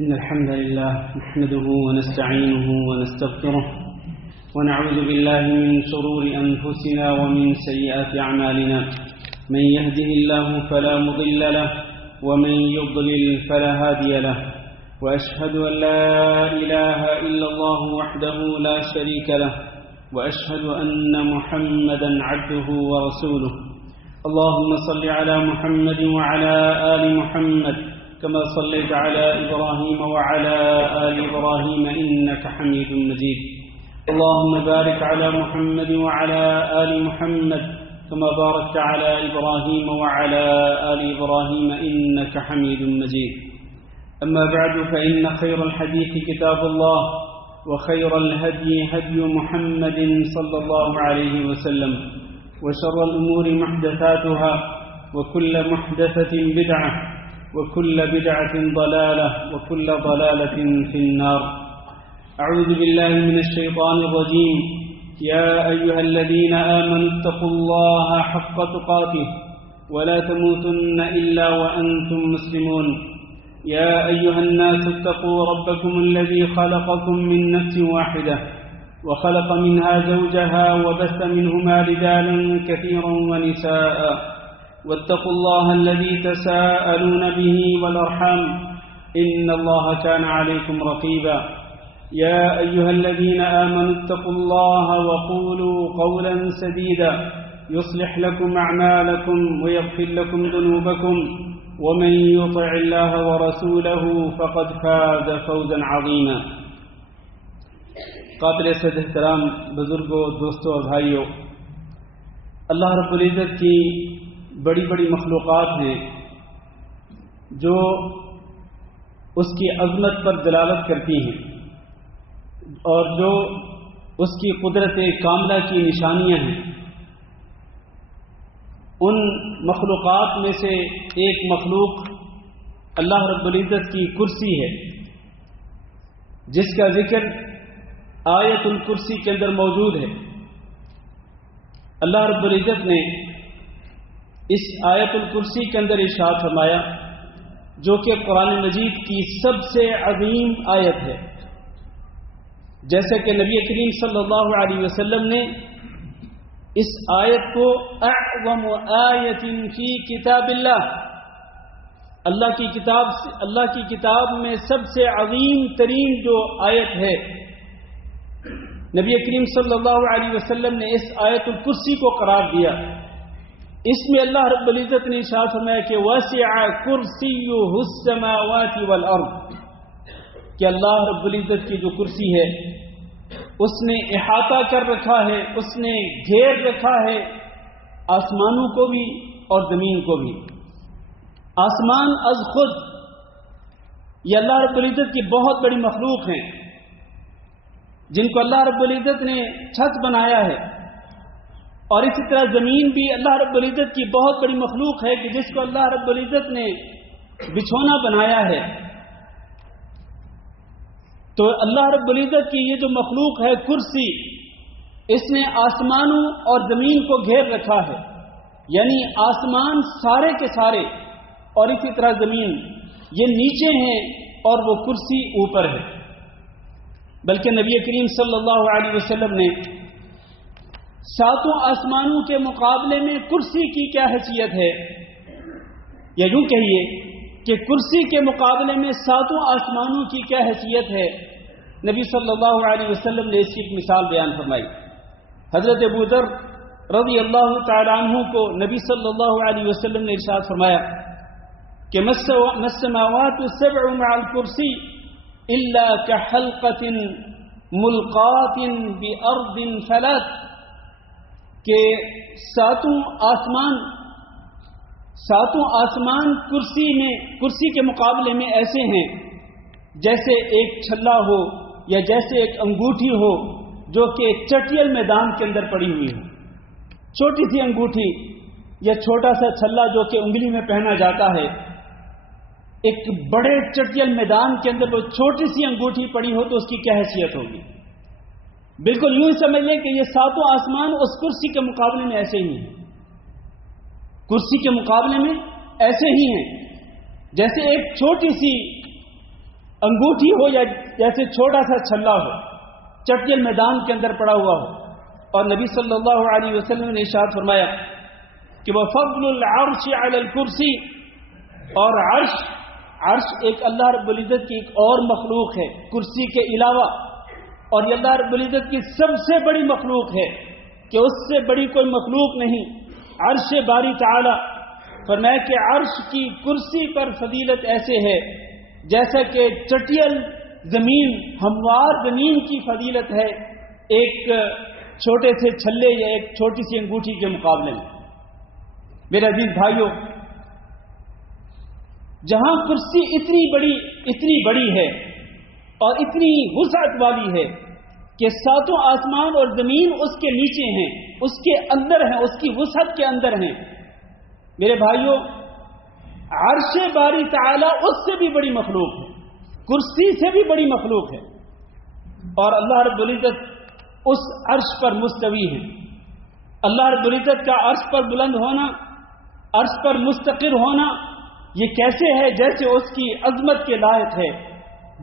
إن الحمد لله نحمده ونستعينه ونستغفره ونعوذ بالله من شرور أنفسنا ومن سيئات أعمالنا من يهده الله فلا مضل له ومن يضلل فلا هادي له وأشهد أن لا إله إلا الله وحده لا شريك له وأشهد أن محمدا عبده ورسوله اللهم صل على محمد وعلى آل محمد كما صليت على إبراهيم وعلى آل إبراهيم إنك حميد مجيد اللهم بارك على محمد وعلى آل محمد كما باركت على إبراهيم وعلى آل إبراهيم إنك حميد مجيد أما بعد فإن خير الحديث كتاب الله وخير الهدي هدي محمد صلى الله عليه وسلم وشر الأمور محدثاتها وكل محدثة بدعة وكل بدعة ضلالة وكل ضلالة في النار أعوذ بالله من الشيطان الرجيم يا أيها الذين آمنوا اتقوا الله حق تقاته ولا تموتن إلا وأنتم مسلمون يا أيها الناس اتقوا ربكم الذي خلقكم من نفس واحدة وخلق منها زوجها وبث منهما رجالا كثيرا ونساء واتقوا الله الذي تساءلون به والأرحام إن الله كان عليكم رقيبا يا أيها الذين آمنوا اتقوا الله وقولوا قولا سديدا يصلح لكم أعمالكم ويغفر لكم ذنوبكم ومن يطع الله ورسوله فقد فاز فوزا عظيما قابل صد احترام بزرگوں دوستوں اور بھائیوں، اللہ رب العزت کی بڑی بڑی مخلوقات ہیں جو اس کی عظمت پر دلالت کرتی ہیں اور جو اس کی قدرت کاملہ کی نشانیاں ہیں۔ ان مخلوقات میں سے ایک مخلوق اللہ رب العزت کی کرسی ہے، جس کا ذکر آیت الکرسی کے اندر موجود ہے۔ اللہ رب العزت نے اس آیت الکرسی کے اندر ارشاد فرمایا، جو کہ قرآن مجید کی سب سے عظیم آیت ہے، جیسے کہ نبی کریم صلی اللہ علیہ وسلم نے اس آیت کو اعظم آیت فی کتاب اللہ کی کتاب میں سب سے عظیم ترین جو آیت ہے، نبی کریم صلی اللہ علیہ وسلم نے اس آیت الکرسی کو قرار دیا۔ اس میں اللہ رب العزت نے ارشاد فرمایا کہ وسع کرسیہ السماوات والارض، کہ اللہ رب العزت کی جو کرسی ہے اس نے احاطہ کر رکھا ہے، اس نے گھیر رکھا ہے آسمانوں کو بھی اور زمین کو بھی۔ آسمان از خود یہ اللہ رب العزت کی بہت بڑی مخلوق ہیں، جن کو اللہ رب العزت نے چھت بنایا ہے، اور اسی طرح زمین بھی اللہ رب العزت کی بہت بڑی مخلوق ہے کہ جس کو اللہ رب العزت نے بچھونا بنایا ہے۔ تو اللہ رب العزت کی یہ جو مخلوق ہے کرسی، اس نے آسمانوں اور زمین کو گھیر رکھا ہے، یعنی آسمان سارے کے سارے اور اسی طرح زمین یہ نیچے ہیں اور وہ کرسی اوپر ہے۔ بلکہ نبی کریم صلی اللہ علیہ وسلم نے ساتوں آسمانوں کے مقابلے میں کرسی کی کیا حیثیت ہے، یا یوں کہیے کہ کرسی کے مقابلے میں ساتوں آسمانوں کی کیا حیثیت ہے، نبی صلی اللہ علیہ وسلم نے اس کی ایک مثال بیان فرمائی۔ حضرت ابو ذر رضی اللہ تعالی عنہ کو نبی صلی اللہ علیہ وسلم نے ارشاد فرمایا کہ السماوات السبع مع الکرسی الا كحلقۃ ملقاۃ بارض فلات، کہ ساتوں آسمان کرسی کے مقابلے میں ایسے ہیں جیسے ایک چھلا ہو یا جیسے ایک انگوٹھی ہو جو کہ ایک چٹیل میدان کے اندر پڑی ہوئی ہو۔ چھوٹی سی انگوٹھی یا چھوٹا سا چھلا جو کہ انگلی میں پہنا جاتا ہے، ایک بڑے چٹیل میدان کے اندر وہ چھوٹی سی انگوٹھی پڑی ہو تو اس کی کیا حیثیت ہوگی۔ بالکل یوں ہی سمجھ لیں کہ یہ ساتوں آسمان اس کرسی کے مقابلے میں ایسے ہی ہیں، کرسی کے مقابلے میں ایسے ہی ہیں جیسے ایک چھوٹی سی انگوٹھی ہو یا جیسے چھوٹا سا چھلا ہو، چٹیل میدان کے اندر پڑا ہوا ہو. اور نبی صلی اللہ علیہ وسلم نے ارشاد فرمایا کہ وہ فضل العرش علی الکرسی، اور عرش ایک اللہ رب العزت کی ایک اور مخلوق ہے کرسی کے علاوہ، اور یہ اللہ رب العزت کی سب سے بڑی مخلوق ہے کہ اس سے بڑی کوئی مخلوق نہیں. عرش باری تعالی فرمایا کہ عرش کی کرسی پر فضیلت ایسے ہے جیسا کہ چٹیل زمین، ہموار زمین کی فضیلت ہے ایک چھوٹے سے چھلے یا ایک چھوٹی سی انگوٹھی کے مقابلے میں. میرے عزیز بھائیوں، جہاں کرسی اتنی بڑی ہے اور اتنی وسعت والی ہے کہ ساتوں آسمان اور زمین اس کے نیچے ہیں، اس کے اندر ہیں، اس کی وسعت کے اندر ہیں. میرے بھائیوں، عرش باری تعالی اس سے بھی بڑی مخلوق ہے، کرسی سے بھی بڑی مخلوق ہے، اور اللہ رب العزت اس عرش پر مستوی ہے. اللہ رب العزت کا عرش پر بلند ہونا، عرش پر مستقر ہونا، یہ کیسے ہے؟ جیسے اس کی عظمت کے لائق ہے،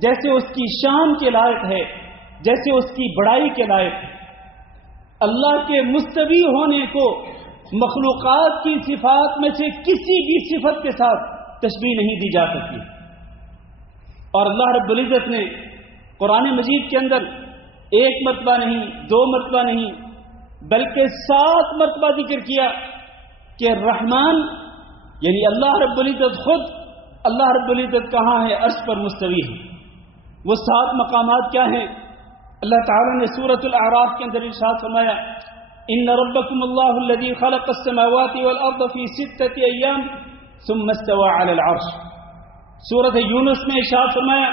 جیسے اس کی شان کے لائق ہے، جیسے اس کی بڑائی کے لائق ہے. اللہ کے مستوی ہونے کو مخلوقات کی صفات میں سے کسی بھی صفت کے ساتھ تشبیہ نہیں دی جا سکتی. اور اللہ رب العزت نے قرآن مجید کے اندر ایک مرتبہ نہیں، دو مرتبہ نہیں، بلکہ 7 مرتبہ ذکر کیا کہ رحمان یعنی اللہ رب العزت خود، اللہ رب العزت کہاں ہے؟ عرش پر مستوی ہے. وہ 7 مقامات کیا ہیں؟ اللہ تعالیٰ نے سورۃ الاعراف کے اندر ارشاد فرمایا ان ربکم اللہ الذی خلق السماوات والارض فی 6 ایام ثم استوى علی العرش. سورۃ یونس میں ارشاد فرمایا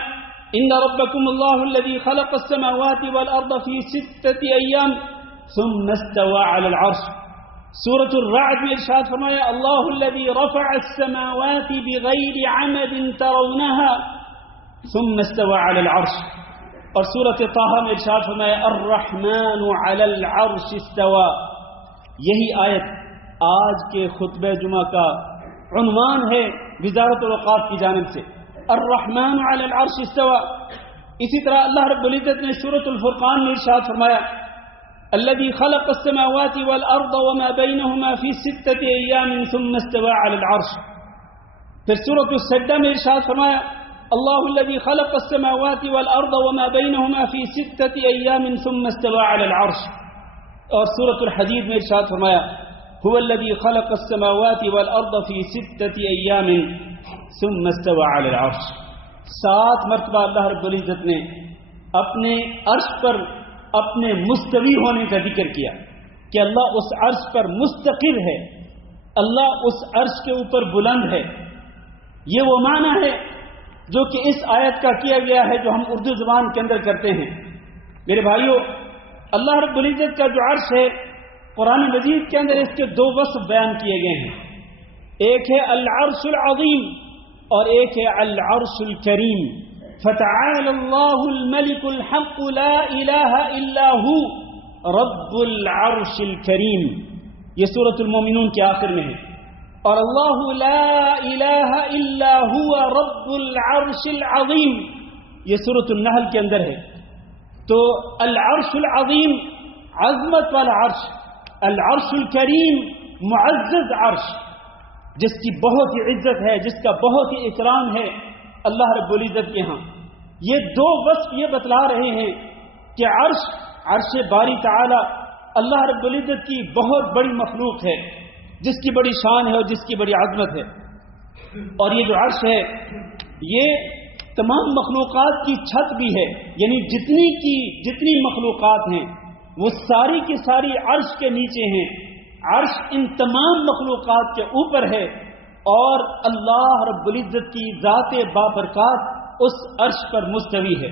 ان ربکم اللہ الذی خلق السماوات والارض فی 6 ایام ثم استوى علی العرش. سورۃ الرعد میں ارشاد فرمایا اللہ الذی رفع السماوات بغیر عمد ترونها ثم استوى علی العرش. اور سورۃ طٰہٰ میں ارشاد فرمایا الرحمن علی العرش استوى. یہی آیت آج کے خطبہ جمعہ کا عنوان ہے وزارت الاوقاف کی جانب سے، الرحمن علی العرش استوى. اسی طرح اللہ رب العزت نے سورۃ الفرقان میں ارشاد فرمایا الذي خلق السماوات والارض وما بينهما في 6 ايام ثم استوى على العرش. پھر سورۃ السجدہ میں ارشاد فرمایا اللہ الذي خلق السماوات والارض وما بينهما في 6 ايام ثم استوى على العرش. اور سورۃ الحدید میں ارشاد فرمایا هو الذي خلق السماوات والارض في 6 ايام ثم استوى على العرش. 7 مرتبہ اللہ رب العزت نے اپنے عرش پر اپنے مستوی ہونے کا ذکر کیا کہ اللہ اس عرش پر مستقر ہے، اللہ اس عرش کے اوپر بلند ہے. یہ وہ معنی ہے جو کہ اس آیت کا کیا گیا ہے جو ہم اردو زبان کے اندر کرتے ہیں. میرے بھائیوں، اللہ رب العزت کا جو عرش ہے قرآن مجید کے اندر اس کے 2 وصف بیان کیے گئے ہیں. ایک ہے العرش العظیم اور ایک ہے العرش الکریم. فتعال اللہ الملک الحق لا الہ الا ہو رب العرش الکریم. یہ سورۃ المومنون کے آخر میں ہے. اور اللہ لا الہ الا ہوا رب العرش العظیم یہ سورۃ النحل کے اندر ہے. تو العرش العظیم عظمت والا عرش، العرش الکریم معزز عرش جس کی بہت ہی عزت ہے، جس کا بہت ہی اکرام ہے اللہ رب العزت کے ہاں. یہ 2 وصف یہ بتلا رہے ہیں کہ عرش باری تعالی اللہ رب العزت کی بہت بڑی مخلوق ہے جس کی بڑی شان ہے اور جس کی بڑی عظمت ہے. اور یہ جو عرش ہے یہ تمام مخلوقات کی چھت بھی ہے، یعنی جتنی مخلوقات ہیں وہ ساری کی ساری عرش کے نیچے ہیں. عرش ان تمام مخلوقات کے اوپر ہے اور اللہ رب العزت کی ذات بابرکات اس عرش پر مستوی ہے.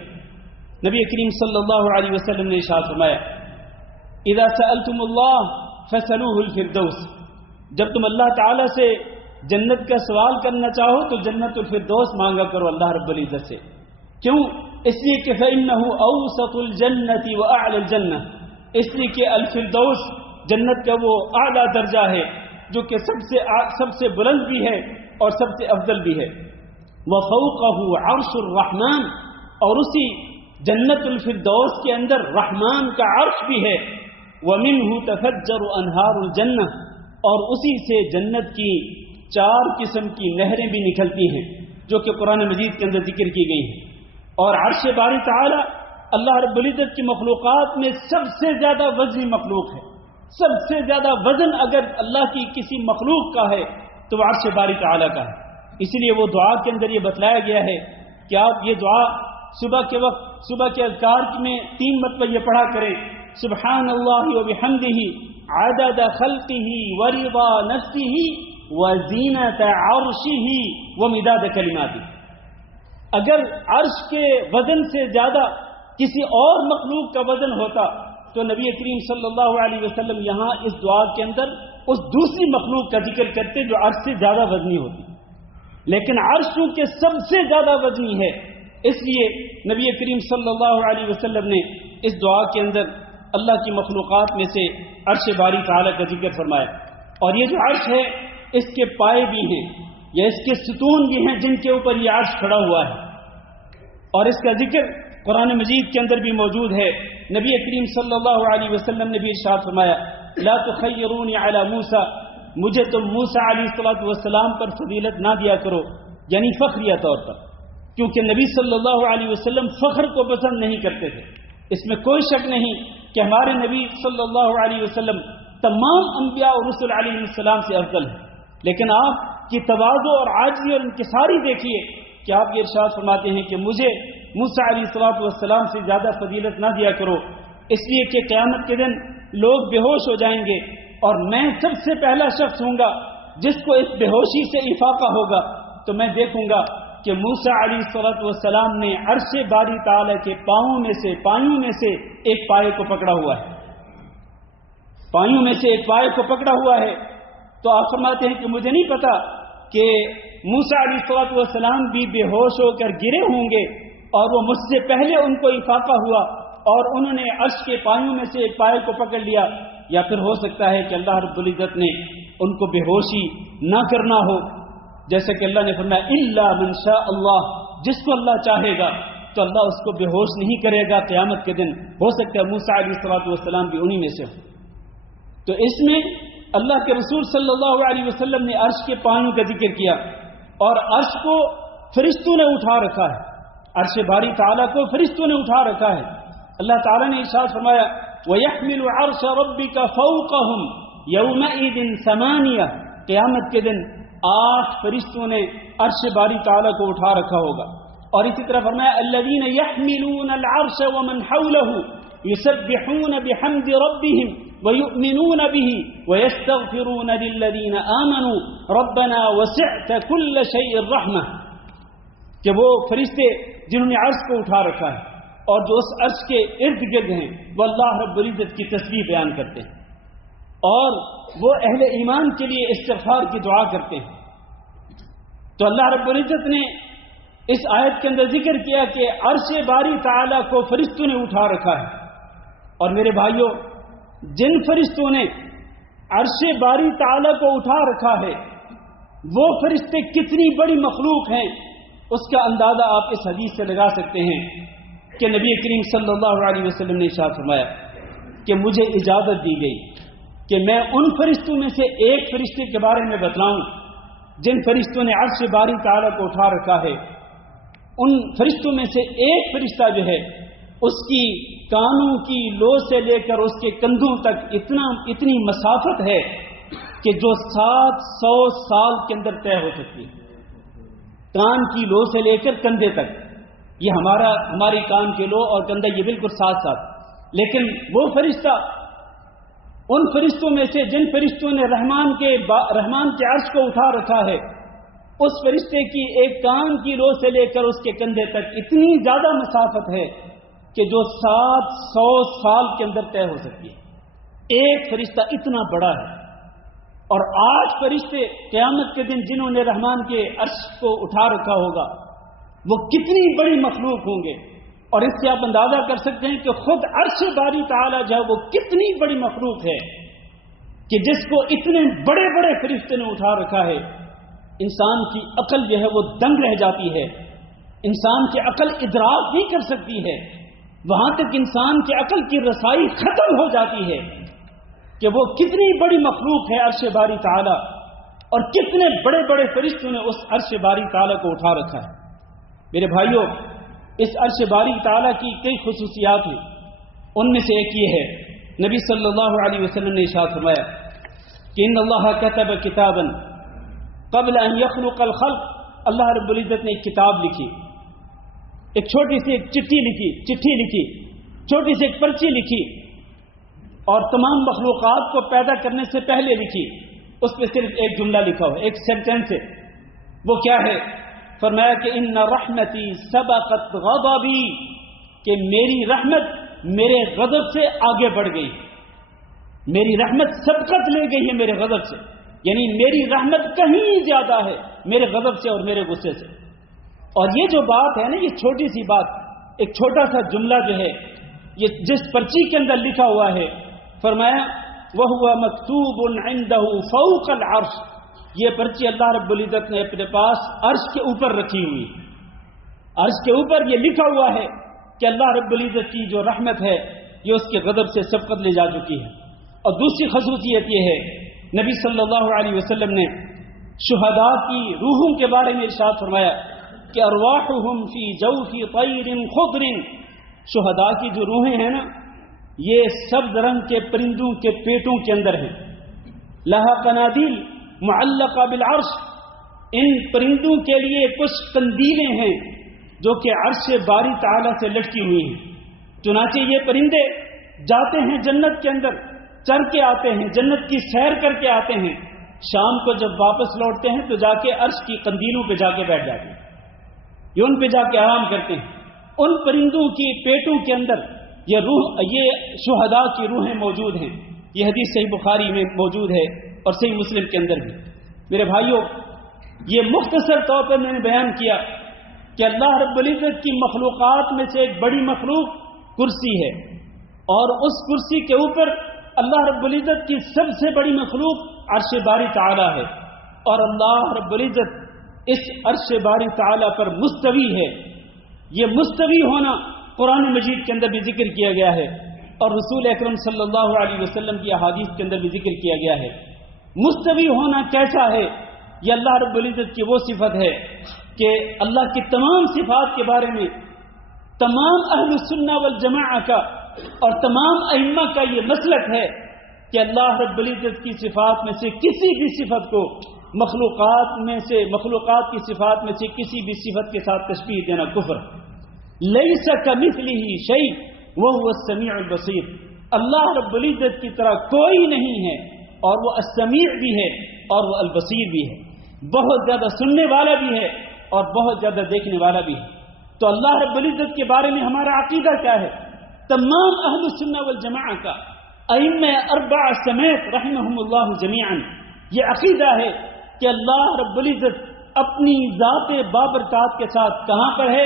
نبی کریم صلی اللہ علیہ وسلم نے ارشاد فرمایا اذا سألتم اللہ فسألوه الفردوس. جب تم اللہ تعالی سے جنت کا سوال کرنا چاہو تو جنت الفردوس مانگا کرو اللہ رب العزت سے. کیوں؟ اس لیے کہ فإنه اوسط الجنت واعلى الجنہ، اس لیے کہ الفردوس جنت کا وہ اعلیٰ درجہ ہے جو کہ سب سے بلند بھی ہے اور سب سے افضل بھی ہے. وفوقہ عرش الرحمن، اور اسی جنت الفردوس کے اندر رحمان کا عرش بھی ہے، ومنہ تفجر انہار الجنہ، اور اسی سے جنت کی 4 قسم کی نہریں بھی نکلتی ہیں جو کہ قرآن مجید کے اندر ذکر کی گئی ہیں۔ اور عرش باری تعالی اللہ رب العزت کی مخلوقات میں سب سے زیادہ وزنی مخلوق ہے۔ سب سے زیادہ وزن اگر اللہ کی کسی مخلوق کا ہے تو وہ عرش باری تعالی کا ہے۔ اس لیے وہ دعا کے اندر یہ بتلایا گیا ہے کہ آپ یہ دعا صبح کے وقت، صبح کے اذکار میں 3 مرتبہ یہ پڑھا کریں، سبحان اللہ وبحمدہ عدد خلقہ ورضا نفسہ وزینت عرشہ ومداد کلماتہ۔ اگر عرش کے وزن سے زیادہ کسی اور مخلوق کا وزن ہوتا تو نبی کریم صلی اللہ علیہ وسلم یہاں اس دعا کے اندر اس دوسری مخلوق کا ذکر کرتے جو عرش سے زیادہ وزنی ہوتی، لیکن عرش کے سب سے زیادہ وزنی ہے، اس لیے نبی کریم صلی اللہ علیہ وسلم نے اس دعا کے اندر اللہ کی مخلوقات میں سے عرش باری تعالیٰ کا ذکر فرمایا۔ اور یہ جو عرش ہے اس کے پائے بھی ہیں یا اس کے ستون بھی ہیں جن کے اوپر یہ عرش کھڑا ہوا ہے، اور اس کا ذکر قرآن مجید کے اندر بھی موجود ہے۔ نبی کریم صلی اللہ علیہ وسلم نے بھی ارشاد فرمایا، لا تخیرونی علی موسیٰ، مجھے تم موسیٰ علیہ السلام پر فضیلت نہ دیا کرو، یعنی فخریہ طور پر، کیونکہ نبی صلی اللہ علیہ وسلم فخر کو پسند نہیں کرتے تھے۔ اس میں کوئی شک نہیں کہ ہمارے نبی صلی اللہ علیہ وسلم تمام انبیاء اور رسل علیہ السلام سے افضل ہیں، لیکن آپ کی تواضع اور عاجزی اور انکساری دیکھیے کہ آپ یہ ارشاد فرماتے ہیں کہ مجھے موسیٰ علیہ السلام سے زیادہ فضیلت نہ دیا کرو، اس لیے کہ قیامت کے دن لوگ بے ہوش ہو جائیں گے اور میں سب سے پہلا شخص ہوں گا جس کو اس بے ہوشی سے افاقہ ہوگا، تو میں دیکھوں گا کہ موسیٰ علیہ السلام نے عرش باری تعالیٰ کے پایوں میں سے ایک پائے کو پکڑا ہوا ہے، پایوں میں سے ایک پائے کو پکڑا ہوا ہے۔ تو آپ فرماتے ہیں کہ مجھے نہیں پتا کہ موسیٰ علیہ السلام بھی بے ہوش ہو کر گرے ہوں گے اور وہ مجھ سے پہلے ان کو افاقہ ہوا اور انہوں نے عرش کے پایوں میں سے ایک پائے کو پکڑ لیا، یا پھر ہو سکتا ہے کہ اللہ رب العزت نے ان کو بے ہوشی نہ کرنا ہو، جیسے کہ اللہ نے فرمایا الا من شاء اللہ، جس کو اللہ چاہے گا تو اللہ اس کو بے ہوش نہیں کرے گا قیامت کے دن۔ ہو سکتا ہے موسیٰ علیہ السلام بھی انہی میں سے ہو۔ تو اس میں اللہ کے رسول صلی اللہ علیہ وسلم نے عرش کے پایوں کا ذکر کیا، اور عرش کو فرشتوں نے اٹھا رکھا ہے، عرش باری تعالیٰ کو فرشتوں نے اٹھا رکھا ہے۔ اللہ تعالیٰ نے ارشاد فرمایا وَيَحْمِلُ عَرْشَ رَبِّكَ فَوْقَهُمْ يَوْمَئِذٍ ثَمَانِيَةٌ، قیامت کے دن 8 فرشتوں نے عرش باری تعالیٰ کو اٹھا رکھا ہوگا۔ اور اسی طرح فرمایا الَّذِينَ يَحْمِلُونَ الْعَرْشَ وَمَنْ حَوْلَهُ يُسَبِّحُونَ بِحَمْدِ رَبِّهِمْ وَيُؤْمِنُونَ بِهِ وَيَسْتَغْفِرُونَ لِلَّذِينَ آمَنُوا رَبَّنَا وَسِعْتَ كُلَّ شَيْءٍ رَحْمَةً، کہ وہ فرشتے جنہوں نے عرش کو اٹھا رکھا ہے اور جو اس عرش کے ارد گرد ہیں وہ اللہ رب العزت کی تسبیح بیان کرتے ہیں، اور وہ اہل ایمان کے لیے استغفار کی دعا کرتے ہیں۔ تو اللہ رب العزت نے اس آیت کے اندر ذکر کیا کہ عرش باری تعالیٰ کو فرشتوں نے اٹھا رکھا ہے، اور میرے بھائیوں جن فرشتوں نے عرش باری تعالیٰ کو اٹھا رکھا ہے وہ فرشتے کتنی بڑی مخلوق ہیں اس کا اندازہ آپ اس حدیث سے لگا سکتے ہیں کہ نبی کریم صلی اللہ علیہ وسلم نے ارشاد فرمایا کہ مجھے اجازت دی گئی کہ میں ان فرشتوں میں سے ایک فرشتے کے بارے میں بتلاؤں جن فرشتوں نے عرش باری تعالیٰ کو اٹھا رکھا ہے۔ ان فرشتوں میں سے ایک فرشتہ جو ہے اس کی کانوں کی لو سے لے کر اس کے کندھوں تک اتنی مسافت ہے کہ جو 700 سال کے اندر طے ہو سکتی ہے، کان کی لو سے لے کر کندھے تک۔ یہ ہماری کان کے لو اور کندھا یہ بالکل ساتھ ساتھ، لیکن وہ فرشتہ ان فرشتوں میں سے جن فرشتوں نے رحمان کے عرش کو اٹھا رکھا ہے، اس فرشتے کی ایک کان کی لو سے لے کر اس کے کندھے تک اتنی زیادہ مسافت ہے کہ جو 700 سال کے اندر طے ہو سکتی ہے۔ ایک فرشتہ اتنا بڑا ہے، اور 8 فرشتے قیامت کے دن جنہوں نے رحمان کے عرش کو اٹھا رکھا ہوگا وہ کتنی بڑی مخلوق ہوں گے، اور اس سے آپ اندازہ کر سکتے ہیں کہ خود عرش باری تعالیٰ جو ہے وہ کتنی بڑی مخلوق ہے کہ جس کو اتنے بڑے بڑے فرشتے نے اٹھا رکھا ہے۔ انسان کی عقل جو ہے وہ دنگ رہ جاتی ہے، انسان کی عقل ادراک نہیں کر سکتی ہے، وہاں تک انسان کی عقل کی رسائی ختم ہو جاتی ہے کہ وہ کتنی بڑی مخلوق ہے عرش باری تعالی، اور کتنے بڑے بڑے فرشتوں نے اس عرش باری تعالی کو اٹھا رکھا ہے۔ میرے بھائیوں، اس عرش باری تعالی کی کئی خصوصیات ہیں، ان میں سے ایک یہ ہے، نبی صلی اللہ علیہ وسلم نے ارشاد فرمایا کہ ان اللہ کتب کتابا قبل ان یخلق الخلق، اللہ رب العزت نے ایک کتاب لکھی، ایک چھوٹی سی ایک چٹھی لکھی، چھوٹی سی ایک پرچی لکھی، اور تمام مخلوقات کو پیدا کرنے سے پہلے لکھی۔ اس پہ صرف ایک جملہ لکھا ہوا، ایک سینٹینس ہے، وہ کیا ہے؟ فرمایا کہ ان رحمتی سبقت غضبی، کہ میری رحمت میرے غضب سے آگے بڑھ گئی، میری رحمت سبقت لے گئی ہے میرے غضب سے، یعنی میری رحمت کہیں زیادہ ہے میرے غضب سے اور میرے غصے سے۔ اور یہ جو بات ہے نا، یہ چھوٹی سی بات، ایک چھوٹا سا جملہ جو ہے، یہ جس پرچی کے اندر لکھا ہوا ہے، فرمایا وَهُوَ مَكْتُوبٌ عِنْدَهُ فَوْقَ الْعَرْشِ، یہ پرچی اللہ رب العزت نے اپنے پاس عرش کے اوپر رکھی ہوئی، عرش کے اوپر یہ لکھا ہوا ہے کہ اللہ رب العزت کی جو رحمت ہے یہ اس کے غضب سے سبقت لے جا چکی ہے۔ اور دوسری خصوصیت یہ ہے، نبی صلی اللہ علیہ وسلم نے شہداء کی روحوں کے بارے میں ارشاد فرمایا کہ ارواحهم فی جوف طیر خضر، شہداء کی جو روحیں ہیں نا، یہ سبز رنگ کے پرندوں کے پیٹوں کے اندر ہیں، لہا قنادیل معلقہ بالعرش، ان پرندوں کے لیے کچھ قندیلیں ہیں جو کہ عرش باری تعالی سے لٹکی ہوئی ہیں۔ چنانچہ یہ پرندے جاتے ہیں جنت کے اندر، چر کے آتے ہیں، جنت کی سیر کر کے آتے ہیں، شام کو جب واپس لوٹتے ہیں تو جا کے عرش کی قندیلوں پہ جا کے بیٹھ جاتے ہیں، یہ ان پہ جا کے آرام کرتے ہیں۔ ان پرندوں کی پیٹوں کے اندر یہ شہداء کی روحیں موجود ہیں۔ یہ حدیث صحیح بخاری میں موجود ہے اور صحیح مسلم کے اندر بھی۔ میرے بھائیوں، یہ مختصر طور پر میں نے بیان کیا کہ اللہ رب العزت کی مخلوقات میں سے ایک بڑی مخلوق کرسی ہے، اور اس کرسی کے اوپر اللہ رب العزت کی سب سے بڑی مخلوق عرش باری تعالی ہے، اور اللہ رب العزت اس عرش باری تعالی پر مستوی ہے۔ یہ مستوی ہونا قرآن مجید کے اندر بھی ذکر کیا گیا ہے، اور رسول اکرم صلی اللہ علیہ وسلم کی احادیث کے اندر بھی ذکر کیا گیا ہے۔ مستوی ہونا کیسا ہے؟ یہ اللہ رب العزت کی وہ صفت ہے کہ اللہ کی تمام صفات کے بارے میں تمام اہل السنہ والجماعہ کا اور تمام ائمہ کا یہ مسلک ہے کہ اللہ رب العزت کی صفات میں سے کسی بھی صفت کو مخلوقات کی صفات میں سے کسی بھی صفت کے ساتھ تشبیہ دینا کفر۔ لیس کمثلہ شیء وہو السمیع البصیر، اللہ رب العزت کی طرح کوئی نہیں ہے، اور وہ السمیع بھی ہے اور وہ البصیر بھی ہے، بہت زیادہ سننے والا بھی ہے اور بہت زیادہ دیکھنے والا بھی ہے۔ تو اللہ رب العزت کے بارے میں ہمارا عقیدہ کیا ہے؟ تمام اہل السنہ والجماعہ کا، ائمہ اربعہ سمیت رحمہم اللہ جمیعا، یہ عقیدہ ہے کہ اللہ رب العزت اپنی ذات بابرکات کے ساتھ کہاں پر ہے؟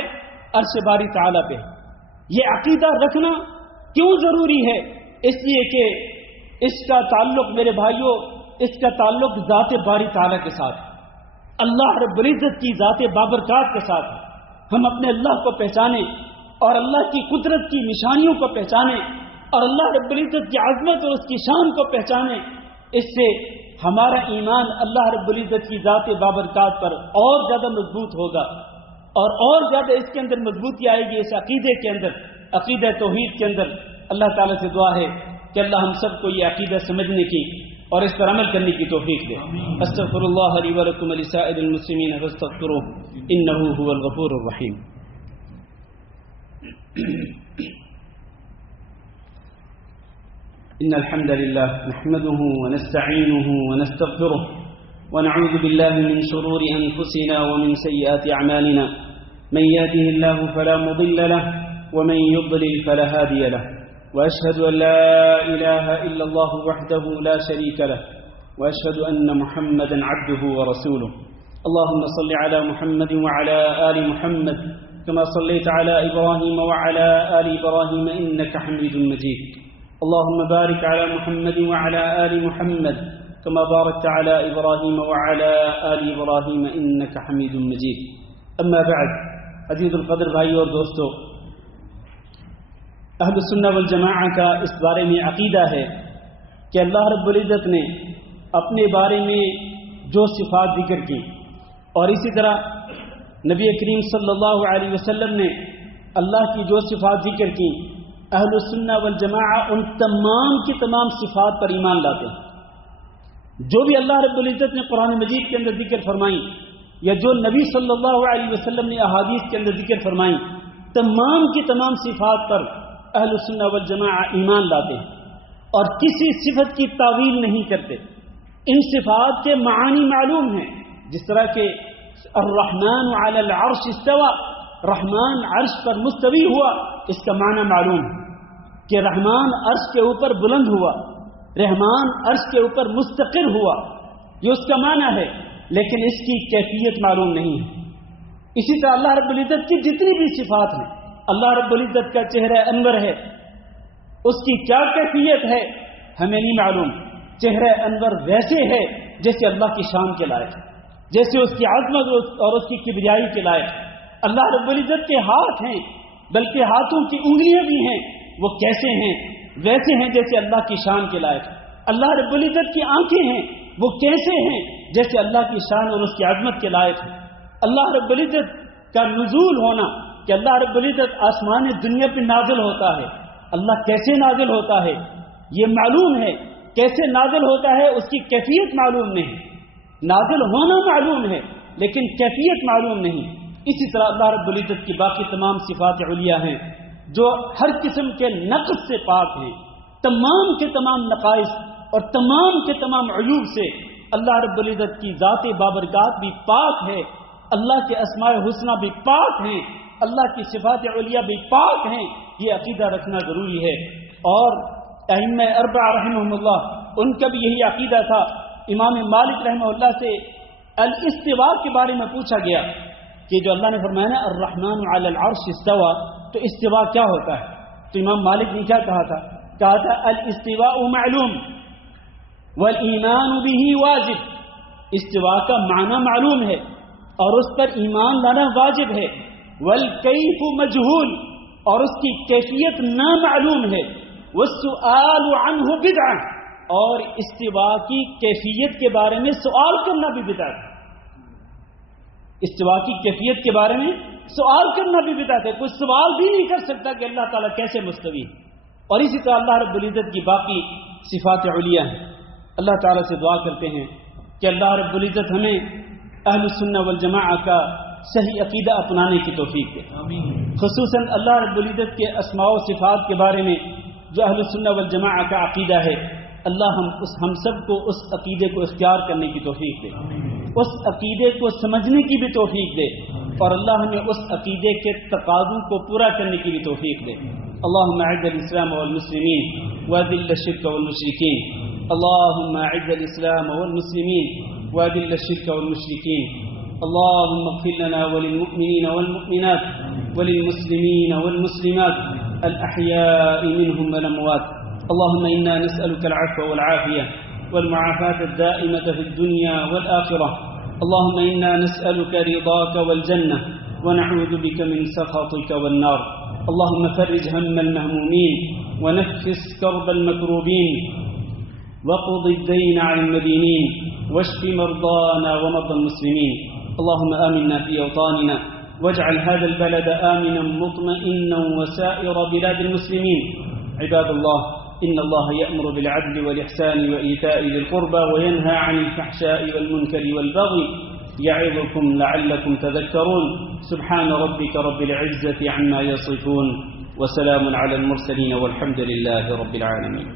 عرش باری تعالیٰ پہ۔ یہ عقیدہ رکھنا کیوں ضروری ہے؟ اس لیے کہ اس کا تعلق میرے بھائیوں، اس کا تعلق ذات باری تعالیٰ کے ساتھ، اللہ رب العزت کی ذات بابرکات کے ساتھ۔ ہم اپنے اللہ کو پہچانیں اور اللہ کی قدرت کی نشانیوں کو پہچانیں اور اللہ رب العزت کی عظمت اور اس کی شان کو پہچانیں، اس سے ہمارا ایمان اللہ رب العزت کی ذات بابرکات پر اور زیادہ مضبوط ہوگا، اور زیادہ اس کے اندر مضبوطی آئے گی۔ اس عقیدے کے اندر، عقیدہ توحید کے اندر اللہ تعالیٰ سے دعا ہے کہ اللہ ہم سب کو یہ عقیدہ سمجھنے کی اور اس پر عمل کرنے کی توفیق دے۔ استغفر اللہ لی ولکم ولسائر المسلمین فاستغفروہ انہ هو الغفور الرحیم۔ ان الحمد لله نحمده ونستعينه ونستغفره ونعوذ بالله من شرور انفسنا ومن سيئات اعمالنا، من يهده الله فلا مضل له ومن يضلل فلا هادي له، واشهد ان لا اله الا الله وحده لا شريك له، واشهد ان محمدا عبده ورسوله۔ اللهم صل على محمد وعلى آل محمد كما صليت على ابراهيم وعلى آل ابراهيم انك حميد مجيد۔ اللهم بارك على محمد وعلى آل محمد كما باركت على إبراهيم وعلى آل إبراهيم إنك حميد مجيد. أما بعد، عزیز القدر بھائی اور دوستو، اہل سنہ والجماعہ کا اس بارے میں عقیدہ ہے کہ اللہ رب العزت نے اپنے بارے میں جو صفات ذکر کی اور اسی طرح نبی کریم صلی اللہ علیہ وسلم نے اللہ کی جو صفات ذکر کی، اہل سنہ والجماعہ ان تمام کی تمام صفات پر ایمان لاتے ہیں. جو بھی اللہ رب العزت نے قرآن مجید کے اندر ذکر فرمائی یا جو نبی صلی اللہ علیہ وسلم نے احادیث کے اندر ذکر فرمائی، تمام کی تمام صفات پر اہل سنہ والجماعہ ایمان لاتے ہیں اور کسی صفت کی تعویل نہیں کرتے. ان صفات کے معانی معلوم ہیں، جس طرح کہ الرحمن علی العرش استوى، رحمان عرش پر مستوی ہوا، اس کا معنی معلوم ہے کہ رحمان عرش کے اوپر بلند ہوا، رحمان عرش کے اوپر مستقر ہوا، یہ اس کا معنی ہے، لیکن اس کی کیفیت معلوم نہیں ہے. اسی طرح اللہ رب العزت کی جتنی بھی صفات ہیں، اللہ رب العزت کا چہرہ انور ہے، اس کی کیا کیفیت ہے ہمیں نہیں معلوم. چہرہ انور ویسے ہے جیسے اللہ کی شان کے لائق ہے، جیسے اس کی عظمت اور اس کی کبریائی کے لائق. اللہ رب العزت کے ہاتھ ہیں، بلکہ ہاتھوں کی انگلیاں بھی ہیں، وہ کیسے ہیں؟ ویسے ہیں جیسے اللہ کی شان کے لائق. اللہ رب العزت کی آنکھیں ہیں، وہ کیسے ہیں؟ جیسے اللہ کی شان اور اس کی عظمت کے لائق ہے. اللہ رب العزت کا نزول ہونا کہ اللہ رب العزت آسمان دنیا پہ نازل ہوتا ہے، اللہ کیسے نازل ہوتا ہے یہ معلوم ہے، کیسے نازل ہوتا ہے اس کی کیفیت معلوم نہیں. نازل ہونا معلوم ہے لیکن کیفیت معلوم نہیں. اسی طرح اللہ رب العزت کی باقی تمام صفات علیہ ہیں جو ہر قسم کے نقص سے پاک ہیں. تمام کے تمام نقائص اور تمام کے تمام عیوب سے اللہ رب العزت کی ذات بابرکات بھی پاک ہے، اللہ کے اسماء حسنہ بھی پاک ہیں، اللہ کی صفات علیہ بھی پاک ہیں. یہ عقیدہ رکھنا ضروری ہے. اور ائمہ اربعہ رحمہم اللہ ان کا بھی یہی عقیدہ تھا. امام مالک رحمہ اللہ سے الاستواء کے بارے میں پوچھا گیا کہ جو اللہ نے فرمایا نا الرحمن علی العرش استوى، تو استواء کیا ہوتا ہے؟ تو امام مالک نے کیا کہا تھا الاستواء معلوم والایمان به واجب. استواء کا معنی معلوم ہے اور اس پر ایمان لانا واجب ہے. والکیف مجہول، اور اس کی کیفیت نامعلوم ہے. والسؤال عنہ بدعہ، اور استواء کی کیفیت کے بارے میں سوال کرنا بھی بدعت ہے. استواء کی کیفیت کے بارے میں سوال کرنا بھی بدعت ہے. کوئی سوال بھی نہیں کر سکتا کہ اللہ تعالیٰ کیسے مستوی ہے. اور اسی طرح اللہ رب العزت کی باقی صفات علیہ ہیں. اللہ تعالیٰ سے دعا کرتے ہیں کہ اللہ رب العزت ہمیں اہل السنہ والجماعہ کا صحیح عقیدہ اپنانے کی توفیق دے. خصوصاً اللہ رب العزت کے اسماء و صفات کے بارے میں جو اہل السنہ والجماعہ کا عقیدہ ہے، اللہ ہم سب کو اس عقیدے کو اختیار کرنے کی توفیق دے، اس عقیدے کو سمجھنے کی بھی توفیق دے، اور اللہ ہمیں اس عقیدے کے تقاضوں کو پورا کرنے کی بھی توفیق دے. اللهم اعز الاسلام والمسلمين واذل الشرك والمشركين. اللهم اعز الاسلام والمسلمين واذل الشرك والمشركين. اللهم اغفر لنا وللمؤمنين والمؤمنات وللمسلمين والمسلمات الأحياء منهم والأموات. اللهم إنا نسألك العفو والعافية والمعافاة الدائمة في الدنيا والآخرة. اللهم إنا نسألك رضاك والجنة ونعوذ بك من سخطك والنار. اللهم فرج هم المهمومين ونفس كرب المكروبين وقض الدين عن المدينين واشف مرضانا ومرضى المسلمين. اللهم آمنا في أوطاننا واجعل هذا البلد آمنا مطمئنا وسائر بلاد المسلمين. عباد الله، إن الله يأمر بالعدل والإحسان وإيتاء ذي القربى وينهى عن الفحشاء والمنكر والبغي يعظكم لعلكم تذكرون. سبحان ربك رب العزة عما يصفون وسلام على المرسلين والحمد لله رب العالمين.